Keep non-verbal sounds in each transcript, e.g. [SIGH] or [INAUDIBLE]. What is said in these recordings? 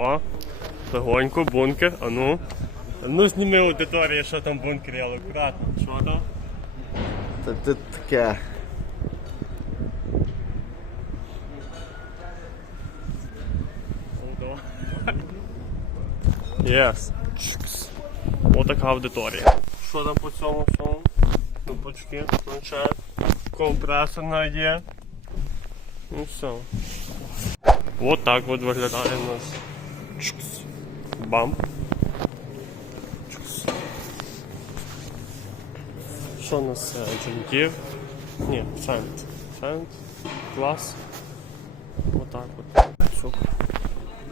Опа. Легонько, бункер, а ну. Ну зніми аудиторію, що там бункері, але акуратно. Що там? Це, це таке. Єс. Отака аудиторія. Що там по цьому всьому? Кнопочки, планшет, компресор навіть є. Ну все. От так от виглядає у нас. Чикс. Бамп. Чикс. Що у нас? е, Ні, фент. Фент. Клас. Отак от. Супер.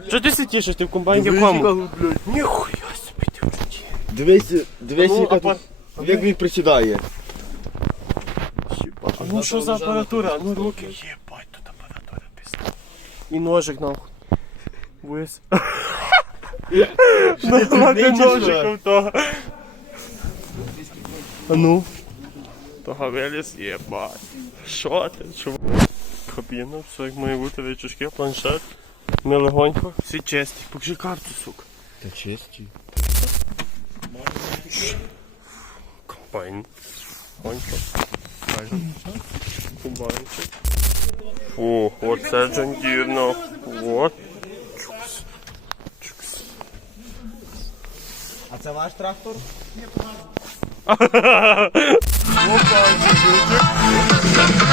Що ти сидиш, ти в комбайні якому? Ніхуя собі ти в житті. Дивись, дивись, Ну, яка а тут, як він присідає. А ну що за апаратура? Ну руки. Єбать, тут апаратура пізна. І ножик нахуй. Вис. Нахуй ножиком того. А ну. Того виліз, єбать. Що ти? Чувак? Кабіна, все як має бути, речашки, планшет. Ми легонько, всі чисті. Покажи карту, сука. Та чисті. Комбайн. Гонько. Комбайнчик. Фу, оце джандірно. Вот. А це ваш трактор? Опа, [LAUGHS]